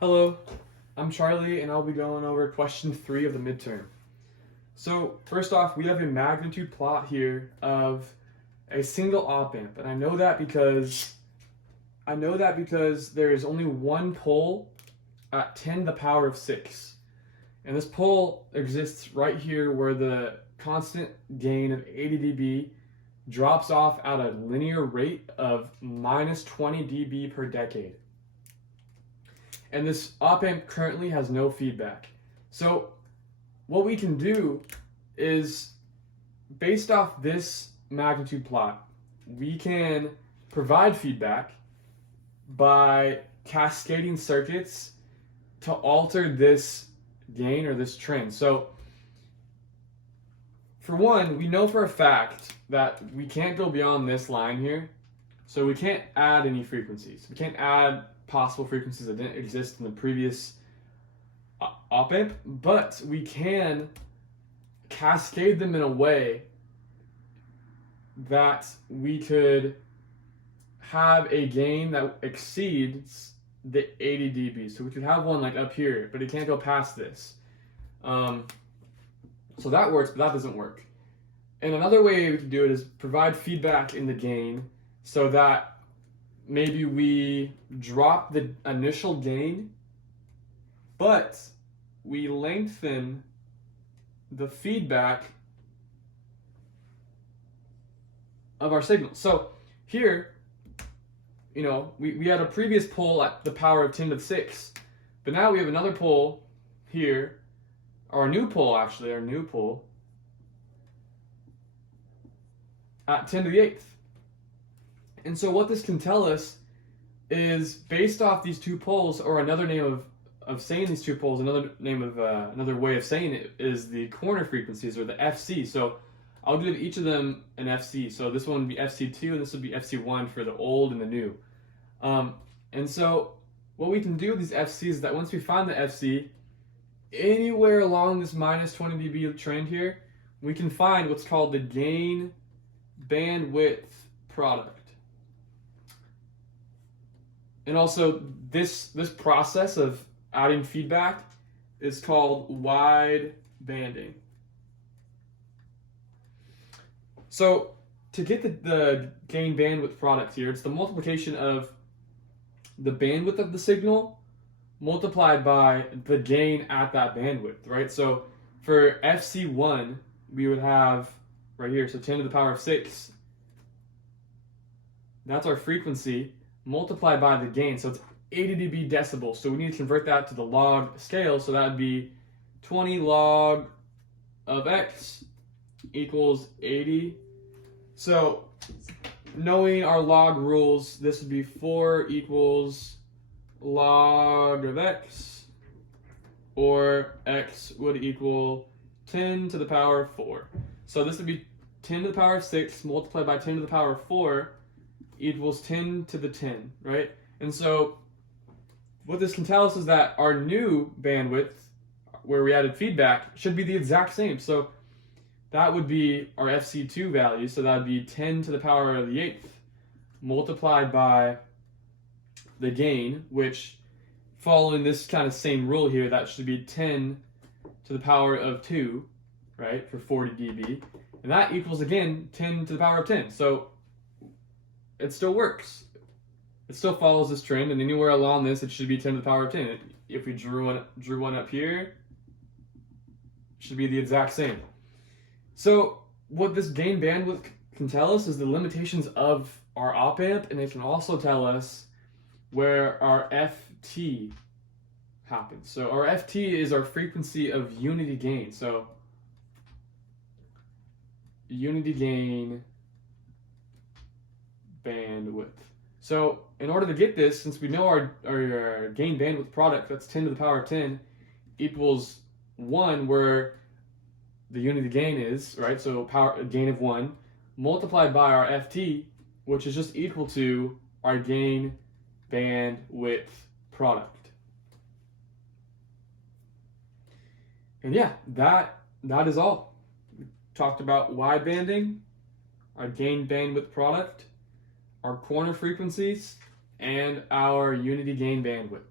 Hello, I'm Charlie and I'll be going over question 3 of the midterm. So first off, we have a magnitude plot here of a single op amp, and I know that because there is only one pole at 10 to the power of 6. And this pole exists right here where the constant gain of 80 dB drops off at a linear rate of minus 20 dB per decade. And this op amp currently has no feedback. So what we can do is, based off this magnitude plot, we can provide feedback by cascading circuits to alter this gain or this trend. So for one, we know for a fact that we can't go beyond this line here. So we can't add any frequencies. We can't add possible frequencies that didn't exist in the previous op amp, but we can cascade them in a way that we could have a gain that exceeds the 80 dB. So we could have one like up here, but it can't go past this. So that works, but that doesn't work. And another way we can do it is provide feedback in the gain so that maybe we drop the initial gain, but we lengthen the feedback of our signal. So here, we had a previous pole at the power of 10 to the 6, but now we have another pole here, or a new pole at 10 to the 8th. And so what this can tell us is, based off these two poles, or another name of saying these two poles, another way of saying it is the corner frequencies, or the FC. So I'll give each of them an FC. So this one would be FC2 and this would be FC1 for the old and the new. And so what we can do with these FCs is that once we find the FC, anywhere along this minus 20 dB trend here, we can find what's called the gain bandwidth product. And also this process of adding feedback is called wide banding. So to get the gain bandwidth product here, it's the multiplication of the bandwidth of the signal multiplied by the gain at that bandwidth, right? So for FC1, we would have right here, so 10 to the power of 6, that's our frequency, multiplied by the gain. So it's 80 dB decibels. So we need to convert that to the log scale. So that would be 20 log of x equals 80. So knowing our log rules, this would be 4 equals log of x, or x would equal 10 to the power of 4. So this would be 10 to the power of 6 multiplied by 10 to the power of 4 equals 10 to the 10, right? And so what this can tell us is that our new bandwidth, where we added feedback, should be the exact same. So that would be our FC2 value. So that would be 10 to the power of the 8th multiplied by the gain, which, following this kind of same rule here, that should be 10 to the power of 2, right, for 40 dB. And that equals, again, 10 to the power of 10. So it still works. It still follows this trend, and anywhere along this, it should be 10 to the power of 10. If we drew one up here, it should be the exact same. So what this gain bandwidth can tell us is the limitations of our op amp, and it can also tell us where our FT happens. So our FT is our frequency of unity gain. So unity gain bandwidth. So in order to get this, since we know our gain bandwidth product, that's 10 to the power of 10, equals 1, where the unity gain is, right? So gain of 1, multiplied by our FT, which is just equal to our gain bandwidth product. And yeah, that is all. We talked about wide banding, our gain bandwidth product, our corner frequencies, and our unity gain bandwidth.